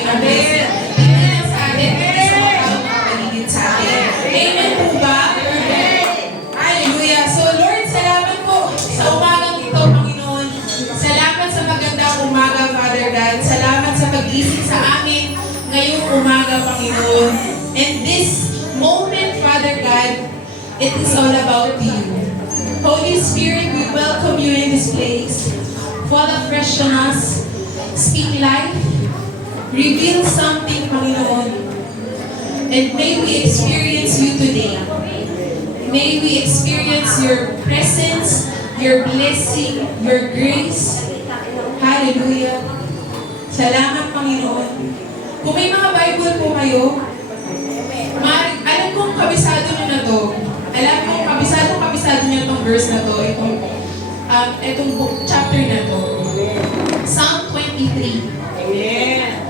tayo ng blessing. Hindi lang sa atin, kundi sa mga tao na paligid sa atin. Amen po ba? Hallelujah. So Lord, salamat po sa umagang ito, Panginoon. Salamat sa magandang umaga, Father God. Salamat sa pag-isip sa amin ngayong umaga, Panginoon. And this moment, Father God, it is all about you. Holy Spirit, we welcome you in this place. Fall afresh on us. Speak life. Reveal something, Panginoon. And may we experience you today. May we experience your presence, your blessing, your grace. Hallelujah. Salamat, Panginoon. Kung may mga Bible po kayo, alam kong kabisado nyo na to. Alam kong kabisado nyo itong verse na to, itong chapter na to. Psalm 23.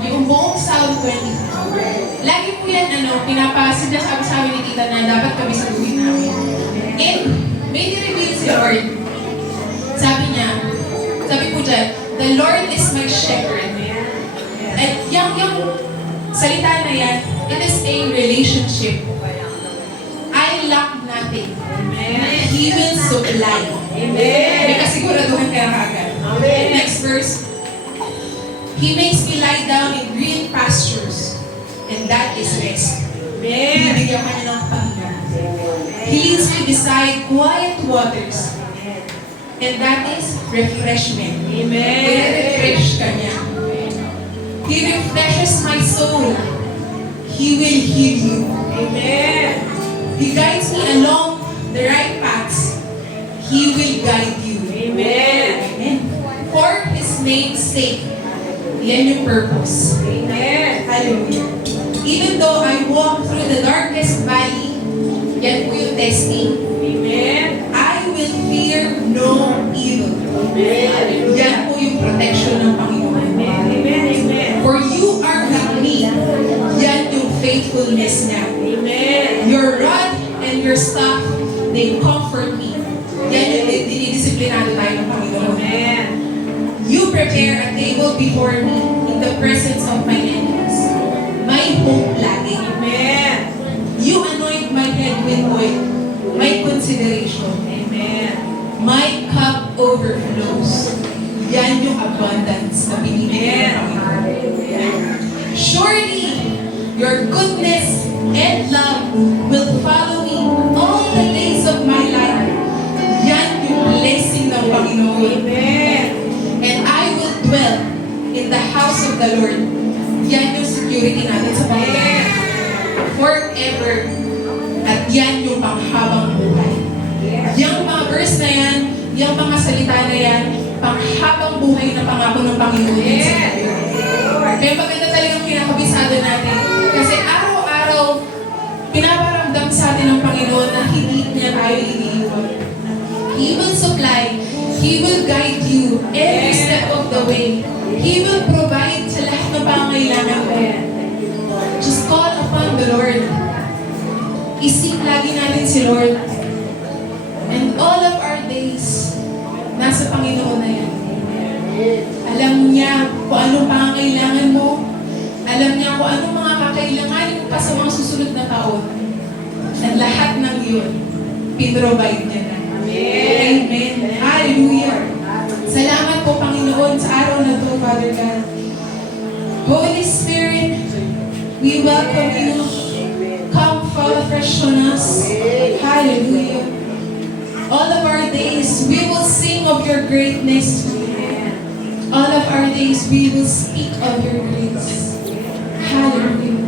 Yung buong Psalm 23. Lagi po yan, sinasabi sa amin ni Tita na dapat kabisaduhin namin. And may nireveal si Lord. Sabi po dyan, the Lord is my shepherd. At yung salita na yan, it is a relationship. I lack nothing. He will supply. May kasiguraduhan kaya agad. Next verse. He makes me lie down in green pastures. And that is rest. Bibigyan ka niya ng pahinga. He leads me beside quiet waters. And that is refreshment. I-refresh ka niya. He refreshes my soul. He will heal you. He guides me along the right paths. He will guide you. Amen. For His name's sake. Yan yung purpose. Hallelujah. Even though I walk through the darkest valley, yan po yung testing. I will fear no evil. Yan po yung protection ng Panginoon. For you are with me. Yan yung faithfulness niya. Your rod and your staff, they comfort me. Yan yung dinidisiplinado tayo ng Panginoon. You prepare a table before me in the presence of my enemies. My hope lagi. You anoint my head with oil. My consideration. My cup overflows. Yan yung abundance na binibigay ng Panginoon. Surely, your goodness and love will follow me all the days of my life. Yan yung blessing ng Panginoon. And I will dwell in the house of the Lord. Yan yung security natin sa Panginoon. Forever. At yan yung panghabang buhay. Yung mga verse na yan, yung mga salita na yan, panghabang buhay na pangako ng Panginoon. Kaya maganda talagang kinakabisado natin. Kasi araw-araw, pinaparamdam sa atin ng Panginoon na hindi niya tayo iniiwan. He will supply. He will guide you every step of the way. He will provide sa lahat ng pangangailangan mo. Just call upon the Lord. Isip lagi natin si Lord. And all of our days, nasa Panginoon na yan. Alam niya kung anong pangangailangan mo. Alam niya kung anong mga kakailanganin mo pa sa mga susunod na taon. At lahat ng yun, pinrovide niya na. Amen. Hallelujah. Salamat po, Panginoon, sa araw na to, Father God. Holy Spirit, we welcome you. Come fall afresh on us. Hallelujah. All of our days, we will sing of your greatness. All of our days, we will speak of your grace. Hallelujah.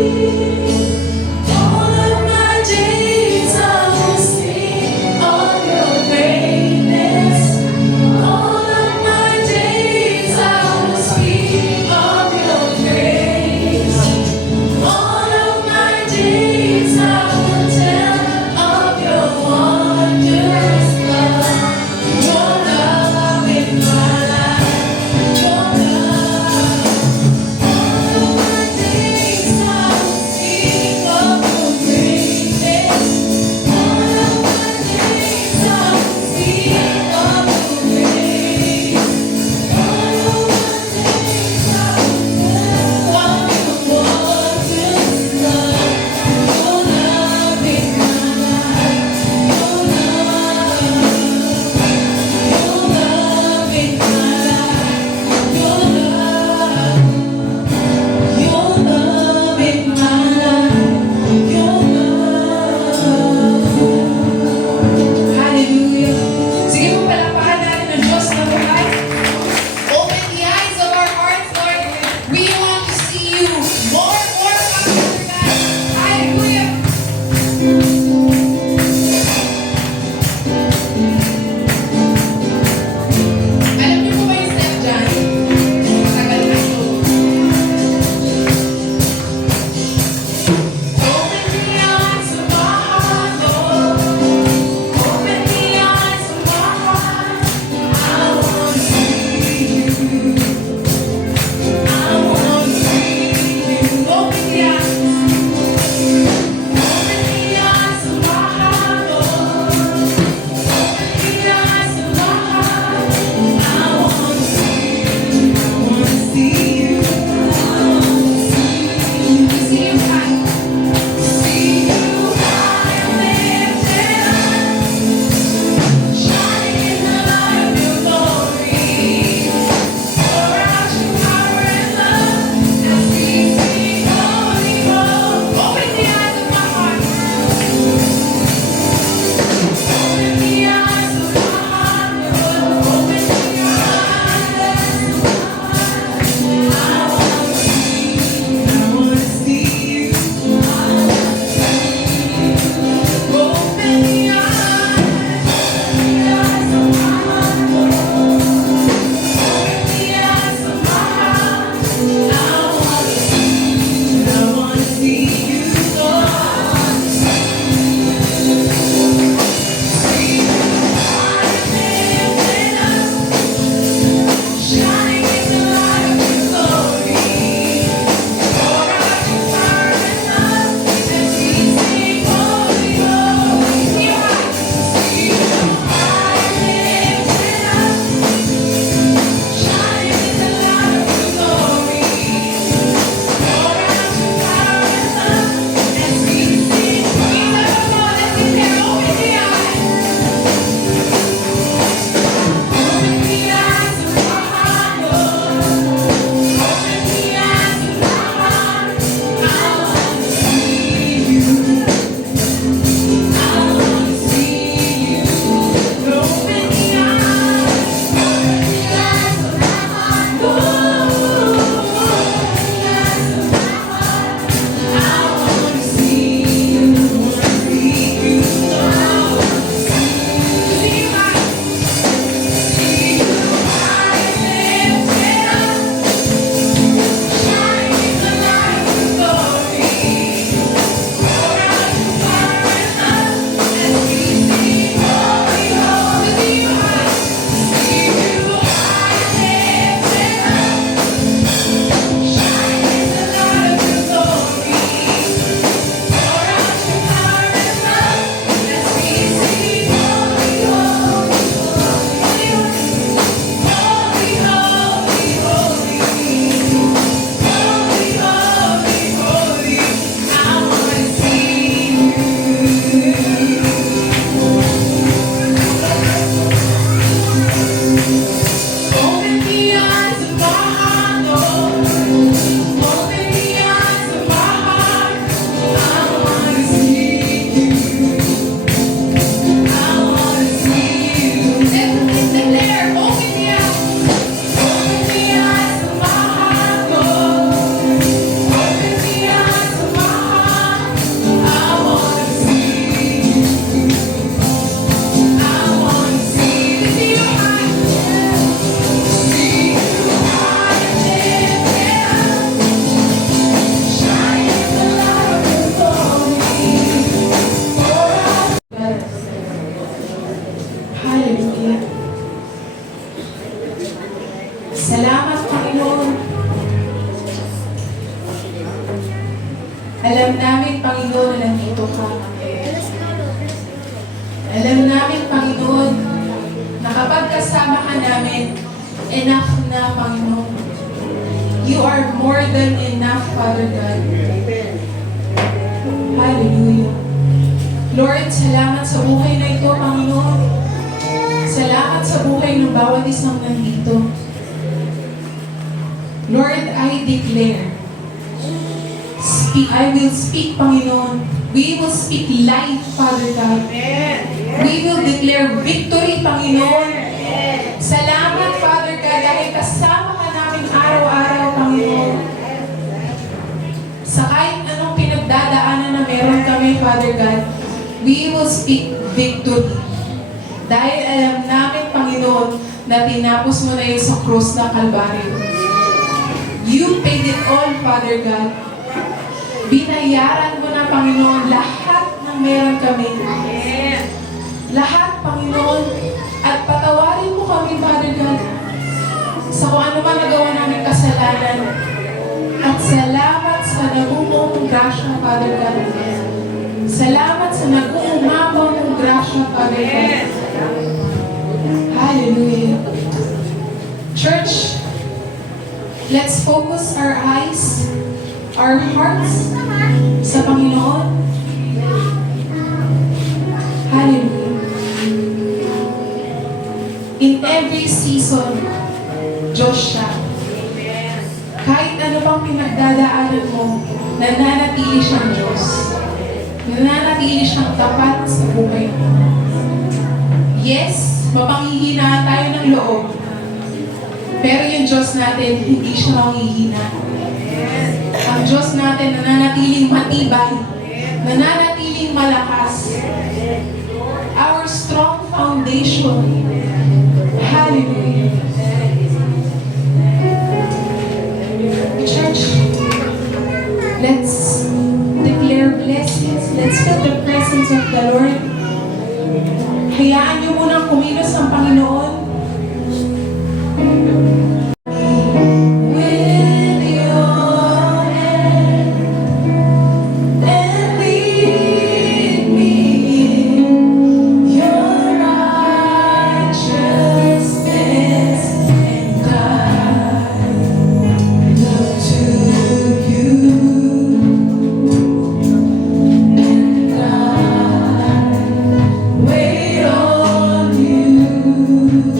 All of my days I will sing of your greatness. All of my days I will speak of your grace. All of my days I will tell of your wondrous love. Your love in my life. Your love. All of my days I will sing Alam namin, Panginoon, na nandito ka. Alam namin, Panginoon, na kapag kasama ka namin, enough na, Panginoon. You are more than enough, Father God. Hallelujah. Lord, salamat sa buhay na ito, Panginoon. Salamat sa buhay ng bawat isang nandito. Lord, I declare, I will speak, Panginoon. We will speak life, Father God. We will declare victory, Panginoon. Salamat, Father God, dahil kasama ka namin araw-araw, Panginoon. Sa kahit anong pinagdadaanan na meron kami, Father God, we will speak victory. Dahil alam namin, Panginoon, na tinapos mo na yun sa krus ng Kalbaryo. You paid it all, Father God. Binayaran mo na, Panginoon, lahat ng meron kami. Lahat, Panginoon. At patawarin mo kami, Father God, sa kung ano man nagawa namin kasalanan. At salamat sa nagumong grasya, Father God. Salamat sa nag-uumabang ng grasya, Father God. Hallelujah. Church, let's focus our eyes, our hearts sa Panginoon. Hallelujah. In every season, Diyos siya. Kahit ano pang pinagdadaanan mo, nananatili siyang Diyos. Nananatili siyang tapat sa buhay mo. Yes, mapanghihinaan tayo ng loob. Pero yung Diyos natin, hindi siya manghihina. Ang Diyos natin, nananatiling matibay. Nananatiling malakas. Our strong foundation. Hallelujah. Church, let's declare blessings. Let's feel the presence of the Lord. Hayaan niyo munang kumilos ang Panginoon. With your hand and lead me in your righteousness, and I look to you, and I wait on you.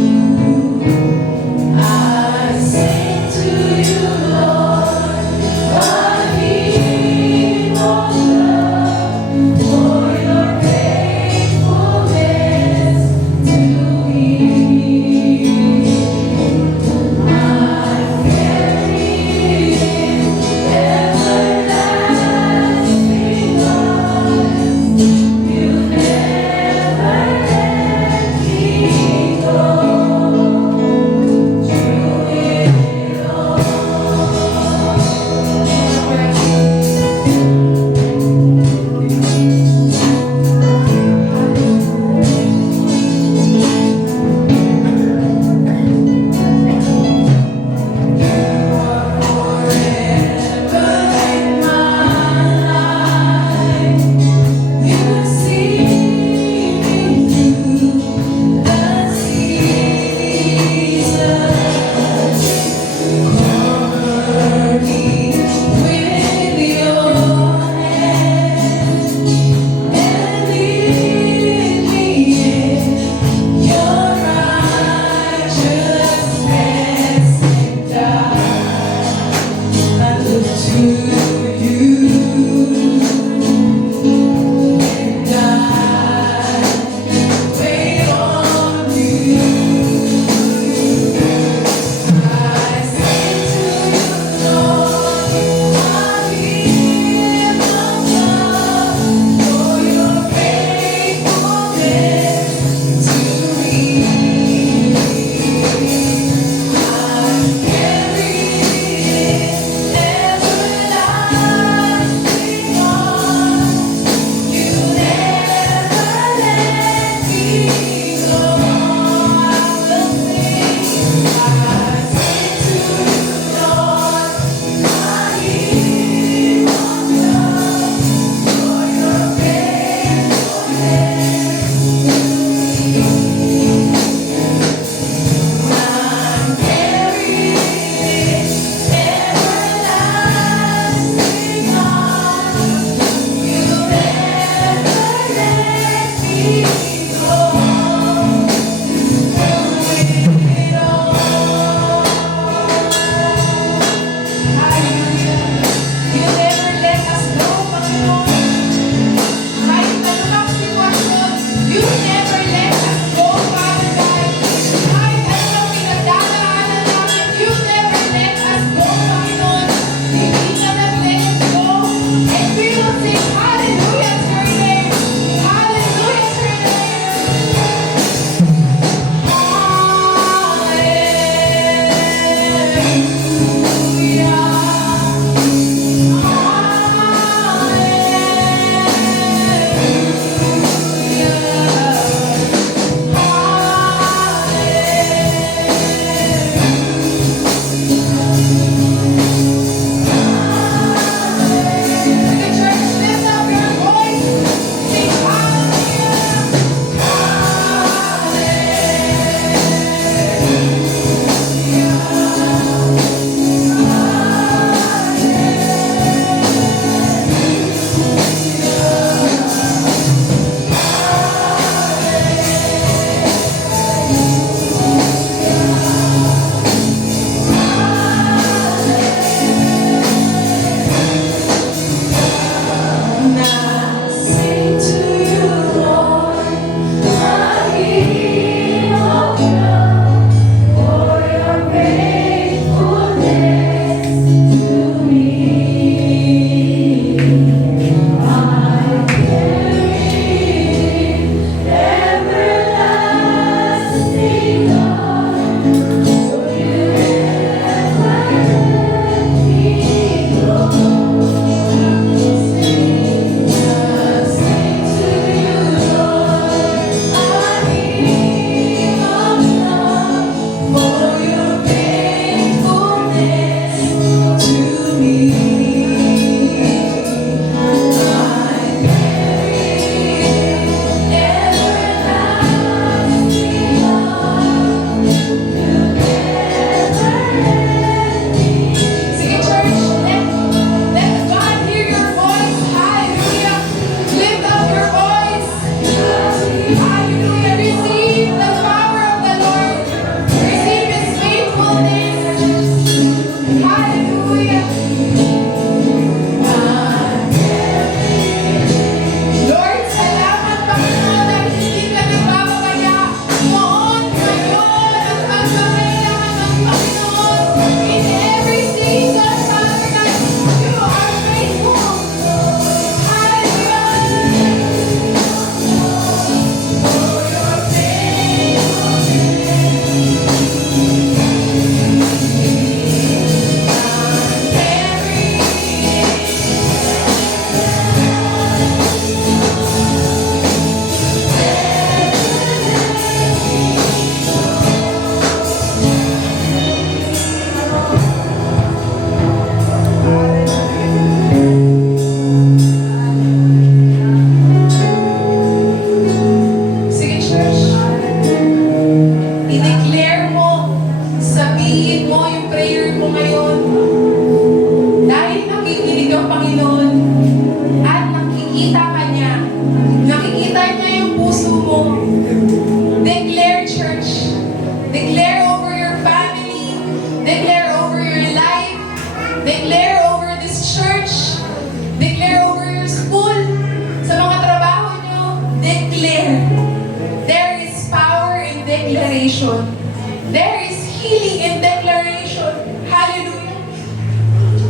declaration. There is healing in declaration. Hallelujah.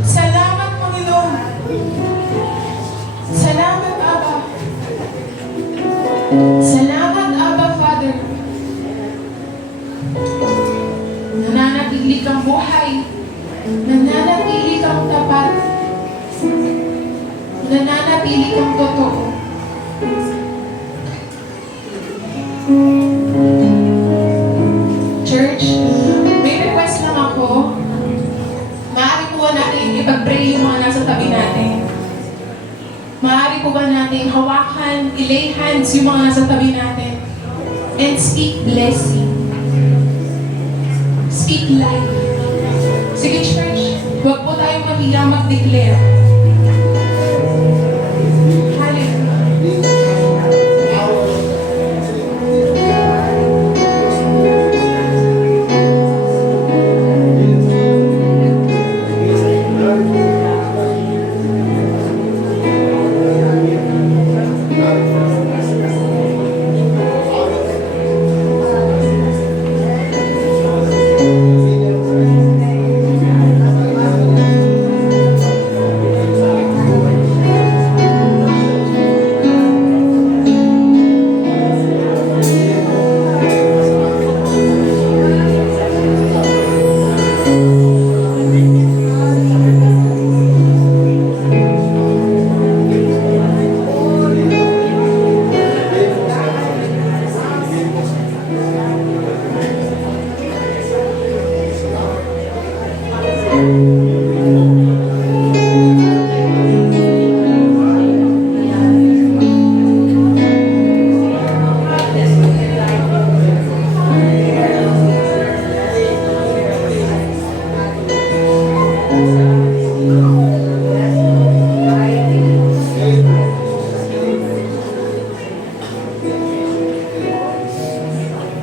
Salamat, Panginoon. Salamat, Abba. Salamat, Abba, Father. Nananatili kang buhay. Nananatili kang tapat. Nananatili kang totoo. Church, may request lang ako. Maaari po ba natin ipag-pray yung mga nasa tabi natin? Maaari po ba natin hawakan, ilay hands yung mga nasa tabi natin? And speak blessing. Speak life. Sige, church, huwag po tayong mahiya mag-declare.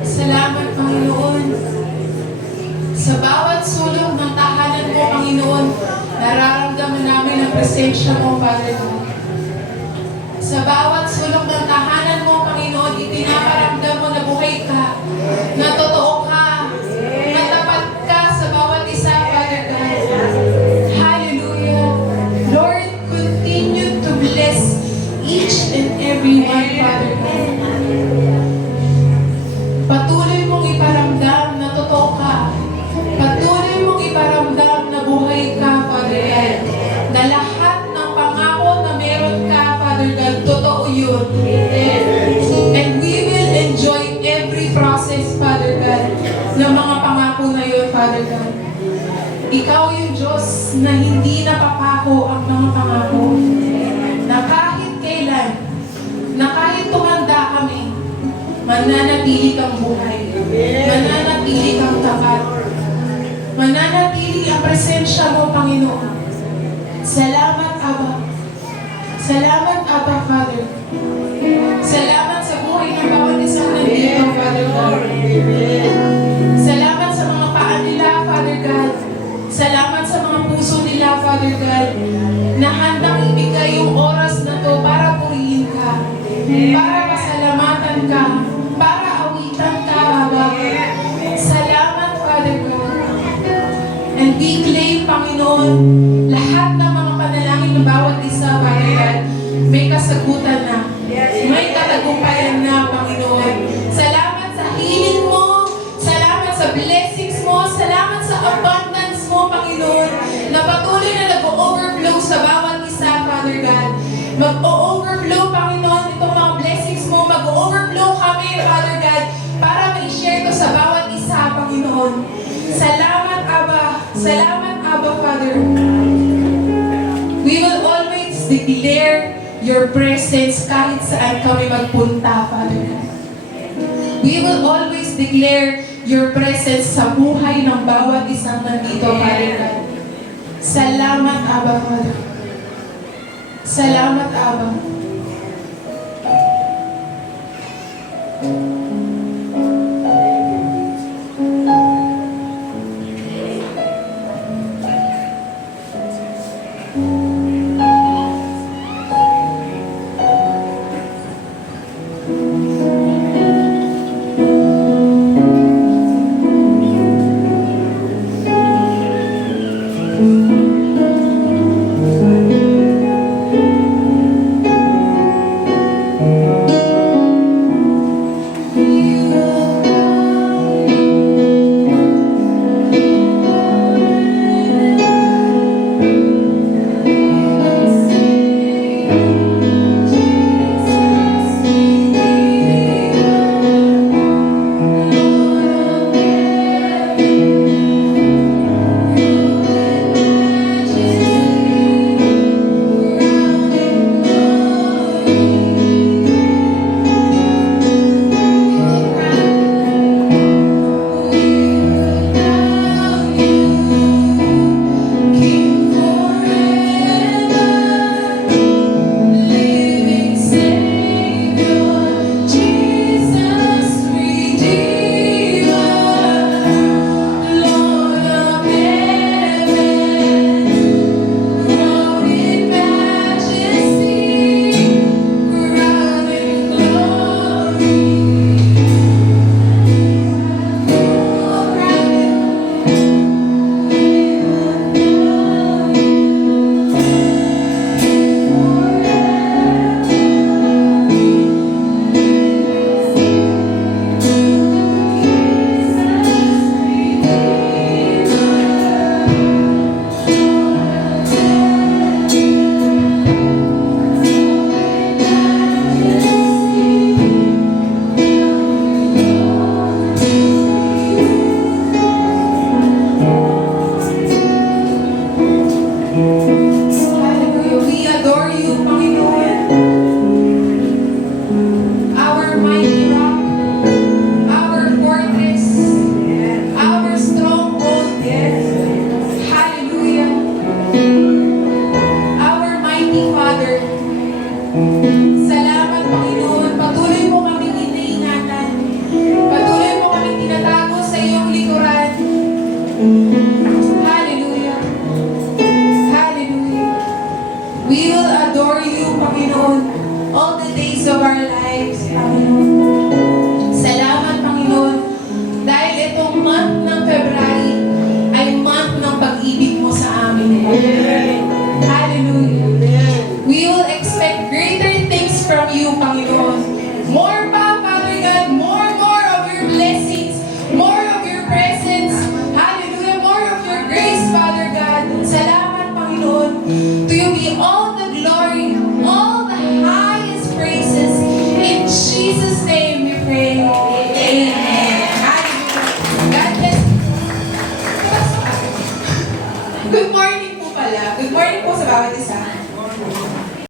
Salamat, Panginoon. Sa bawat sulok ng tahanan mo, Panginoon, nararamdaman namin ang presensya mo, Father God. Sa bawat sulok ng tahanan mo, Panginoon, ipinaparamdam mo na buhay ka, na totoo ka, na tapat ka sa bawat isa, Father God. Hallelujah. Lord, continue to bless each and every one, Father God. Patuloy mong iparamdam na totoo ka. Patuloy mong iparamdam na buhay ka, Father God. Na lahat ng pangako na meron ka, Father God, totoo yun. And we will enjoy every process, Father God, ng mga pangako na yun, Father God. Ikaw yung Diyos na hindi napapako ang mga pangako. Na kahit kailan, na kahit tumanda kami, mananatili kang buhay. Mananatili kang tapat. Mananatili ang presensya mo, Panginoon. Salamat, Abba. Salamat, Abba, Father. Salamat sa buhay ng bawat isang nandito, Father God. Salamat sa mga paa nila, Father God. Salamat sa mga puso nila, Father God, na handang ibigay yung oras na to para purihin ka, para pasalamatan ka, para awitan ka, Abba. Salamat, Father God. And we claim, Panginoon, lahat ng mga panalangin ng bawat isa, Father God, may kasagutan na. May katagumpayan na, Panginoon. Salamat sa healing mo. Salamat sa blessings mo. Salamat sa abundance mo, Panginoon, na patuloy na nag-overflow sa bawat isa, Father God. Mag-overflow, Panginoon, itong mga blessings mo. Mag-overflow kami, Father God, para ma-share ko sa bawat isa, Panginoon. Salamat, Abba. Salamat, Abba, Father. We will always declare your presence kahit saan kami magpunta, Father God. We will always declare your presence sa buhay ng bawat isang nandito, Father God. Salamat, Abba, Father. Salamat, Abba. adore you, Panginoon, all the days of our lives, Panginoon.